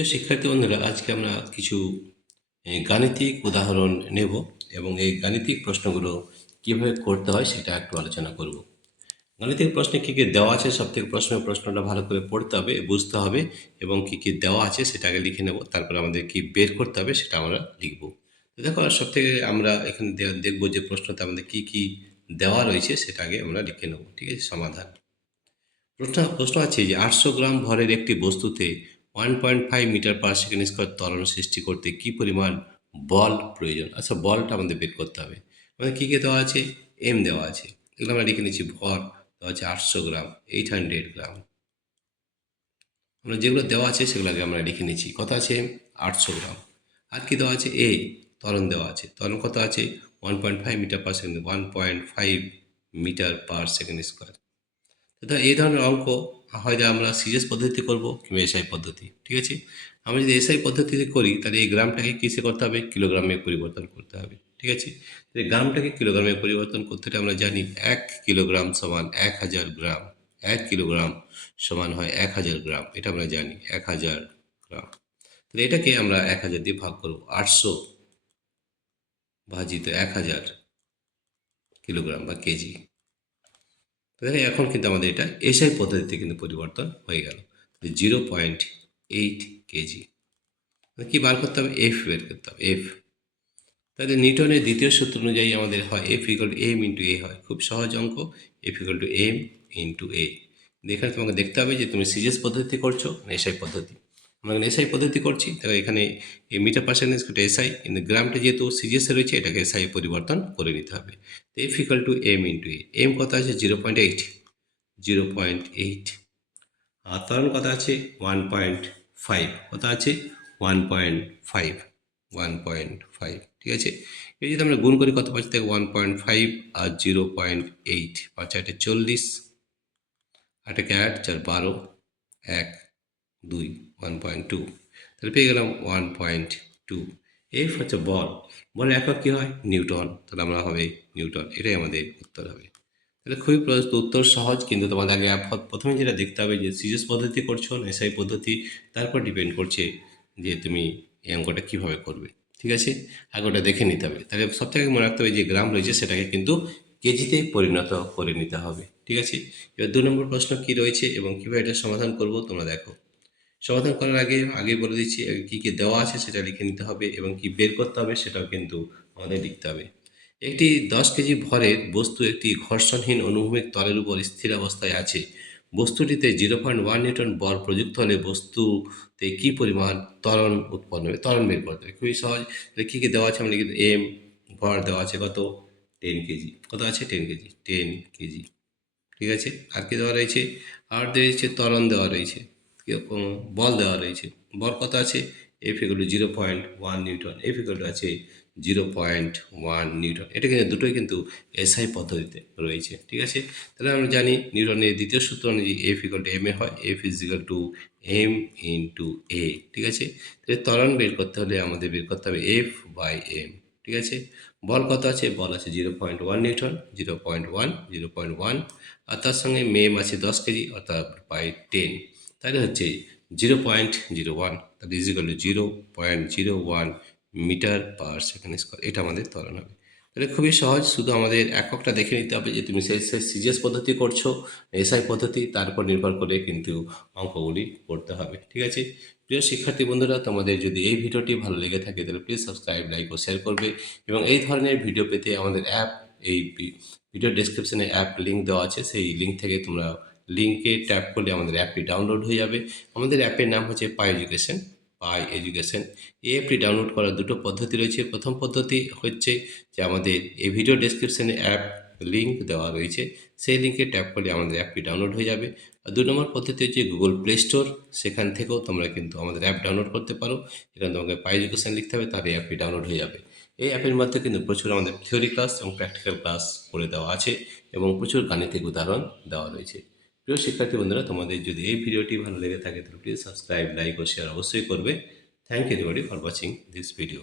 প্রিয় শিক্ষার্থী বন্ধুরা, আজকে আমরা কিছু গাণিতিক উদাহরণ নেব এবং এই গাণিতিক প্রশ্নগুলো কীভাবে করতে হয় সেটা একটু আলোচনা করব। গাণিতিক প্রশ্নে কী কী দেওয়া আছে, সব থেকে প্রশ্নটা ভালো করে পড়তে হবে, বুঝতে হবে এবং কী কী দেওয়া আছে সেটা আগে লিখে নেব, তারপর আমাদের কী বের করতে হবে সেটা আমরা লিখব। তো দেখো, সব থেকে আমরা এখানে দেখব যে প্রশ্নতে আমাদের কী কী দেওয়া রয়েছে সেটা আগে আমরা লিখে নেব। ঠিক আছে, সমাধান। প্রশ্ন আছে যে 800 গ্রাম ভরের একটি বস্তুতে 1.5 মিটার/সেকেন্ড স্কোয়ার ত্বরণ সৃষ্টি করতে কী পরিমাণ বল প্রয়োজন। আচ্ছা, বলটা আমাদের বের করতে হবে। আমাদের কী কী দেওয়া আছে? এম দেওয়া আছে, এগুলো আমরা লিখে নিচ্ছি। ভর দেওয়া আছে 800 গ্রাম, 800 গ্রাম। আমরা যেগুলো দেওয়া আছে সেগুলো আগে আমরা লিখে নিচ্ছি। কত আছে? 800 গ্রাম। আর কি দেওয়া আছে? ত্বরণ দেওয়া আছে। ত্বরণ কত আছে? 1.5 মিটার/সেকেন্ড, 1.5 মিটার/সেকেন্ড স্কোয়ার। তো এই ধরনের অঙ্ক হয় যে আমরা সিরিয়াস পদ্ধতি করব কিংবা এসআই পদ্ধতি। ঠিক আছে, আমরা যদি এসআই পদ্ধতিতে করি তাহলে এই গ্রামটাকে কিসে করতে হবে? কিলোগ্রামে পরিবর্তন করতে হবে। ঠিক আছে, তাহলে গ্রামটাকে কিলোগ্রামে পরিবর্তন করতে হলে আমরা জানি 1 কিলোগ্রাম সমান 1000 গ্রাম। 1 কিলোগ্রাম সমান হয় 1000 গ্রাম, এটা আমরা জানি 1000 গ্রাম। তাহলে এটাকে আমরা 1000 দিয়ে ভাগ করব। 800 ভাজিত 1000 কিলোগ্রাম বা কেজি। তাহলে এখন কিন্তু আমাদের এটা এসআই পদ্ধতিতে কিন্তু পরিবর্তন হয়ে গেল। 0.8 কেজি। কি বার করতে হবে? এফ বের করতে হবে, এফ। তাহলে নিউটনের দ্বিতীয় সূত্র অনুযায়ী আমাদের হয় F equal to M into A হয়। খুব সহজ অঙ্ক, F equal to M into A. এখানে তোমাকে দেখতে হবে যে তুমি সিরিয়াস পদ্ধতি করছো না এসআই পদ্ধতি। আমরা এখানে এসআই পদ্ধতি করছি, তাহলে এখানে এই মিটার/সেকেন্ড এসআই, কিন্তু গ্রামটা যেহেতু সিরিয়াসে রয়েছে এটাকে এসআই পরিবর্তন করে নিতে হবে। তো F equal to M into A. M কত আছে? 0.8। 0.8। আর ত্বরণ কত আছে? 1.5। কত আছে? 1.5। 1.5। ঠিক আছে, এই যদি আমরা গুণ করি কত পাচ্ছি? দেখো, 1.5 আর 0.8, 5 8 40, 8 8 4 12, 1 2, 1.2। তাহলে পেয়ে গেলাম 1.2। এফ হচ্ছে বল। বলের একক কী হয়? নিউটন। তাহলে আমরা হবে নিউটন, এটাই আমাদের উত্তর হবে। তাহলে খুবই উত্তর সহজ, কিন্তু তোমাদের আগে প্রথমে যেটা দেখতে হবে যে সিরিয়াস পদ্ধতি করছো না এসআই পদ্ধতি, তারপর ডিপেন্ড করছে যে তুমি এই অঙ্কটা কীভাবে করবে। ঠিক আছে, আগে ওটা দেখে নিতে হবে। তাহলে সবথেকে মনে রাখতে হবে যে গ্রাম রয়েছে সেটাকে কিন্তু কেজিতে পরিণত করে নিতে হবে। ঠিক আছে, এবার 2 নম্বর প্রশ্ন কী রয়েছে এবং কীভাবে এটা সমাধান করব তোমরা দেখো। সমাধান করার আগে বলে দিচ্ছি কী কী দেওয়া আছে সেটা লিখে নিতে হবে এবং কি বের করতে হবে সেটাও কিন্তু আমাদের লিখতে হবে। একটি 10 কেজি ভরের বস্তু একটি ঘর্ষণহীন অনুভূমিক তলের উপর স্থির অবস্থায় আছে। বস্তুটিতে 0.1 নিউটন বল প্রযুক্ত হলে বস্তুতে কী পরিমাণ ত্বরণ উৎপন্ন হবে? ত্বরণ বের করতে হবে, খুবই সহজ। কী কী দেওয়া আছে আমরা লিখে, এম ভর দেওয়া আছে কত? 10 কেজি। কত আছে? 10 কেজি। 10 কেজি। ঠিক আছে, আর কি দেওয়া রয়েছে? আর রয়েছে ত্বরণ দেওয়া রয়েছে, কীরকম বল দেওয়া রয়েছে। বল কত আছে? F equal two 0.1 Newton. F equal two আছে 0.1 নিউটন। এটা কিন্তু দুটোই কিন্তু এসআই পদ্ধতিতে রয়েছে। ঠিক আছে, তাহলে আমরা জানি নিউটনের দ্বিতীয় সূত্র অনুযায়ী F equal to M A হয়। F is equal to M into A. ঠিক আছে, তাহলে ত্বরণ বের করতে হলে আমাদের বের করতে হবে এফ বাই এম। ঠিক আছে, বল কত আছে? বল আছে 0.1 নিউটন। 0.1 আর তার সঙ্গে মেম আছে 10 কেজি, অর্থাৎ বাই 10। তাহলে হচ্ছে 0.01, তাহলে ইজিক্যাল টু 0.01 মিটার/সেকেন্ড স্কোয়ার। এটা আমাদের ত্বরণ হবে। তাহলে খুবই সহজ, শুধু আমাদের এককটা দেখে নিতে হবে যে তুমি সেই সিরিয়াস পদ্ধতি করছো এসআই পদ্ধতি, তার উপর নির্ভর করে কিন্তু অঙ্কগুলি করতে হবে। ঠিক আছে, প্রিয় শিক্ষার্থী বন্ধুরা, তোমাদের যদি এই ভিডিওটি ভালো লেগে থাকে তাহলে প্লিজ সাবস্ক্রাইব, লাইক ও শেয়ার করবে এবং এই ধরনের ভিডিও পেতে আমাদের অ্যাপ, এই ভিডিও ডেসক্রিপশনে অ্যাপ লিঙ্ক দেওয়া আছে, সেই লিঙ্ক থেকে তোমরা লিঙ্কে ট্যাপ করলে আমাদের অ্যাপটি ডাউনলোড হয়ে যাবে। আমাদের অ্যাপের নাম হচ্ছে পাই এডুকেশন। পাই এডুকেশন। এই অ্যাপটি ডাউনলোড করার দুটো পদ্ধতি রয়েছে। প্রথম পদ্ধতি হচ্ছে যে আমাদের এই ভিডিও ডেসক্রিপশনে অ্যাপ লিঙ্ক দেওয়া রয়েছে, সেই লিঙ্কে ট্যাপ করলে আমাদের অ্যাপটি ডাউনলোড হয়ে যাবে। আর 2 নম্বর পদ্ধতি হচ্ছে গুগল প্লে স্টোর, সেখান থেকেও তোমরা কিন্তু আমাদের অ্যাপ ডাউনলোড করতে পারো। এখানে তোমাকে পাই এডুকেশন লিখতে হবে, তাহলে অ্যাপটি ডাউনলোড হয়ে যাবে। এই অ্যাপের মধ্যে কিন্তু প্রচুর আমাদের থিওরি ক্লাস এবং প্র্যাকটিক্যাল ক্লাস করে দেওয়া আছে এবং প্রচুর গাণিতিক উদাহরণ দেওয়া রয়েছে। প্রিয় শিক্ষার্থী বন্ধুরা, তোমাদের যদি এই ভিডিওটি ভালো লেগে থাকে তাহলে প্লিজ সাবস্ক্রাইব, লাইক ও শেয়ার অবশ্যই করবে। Thank you everybody for watching this video.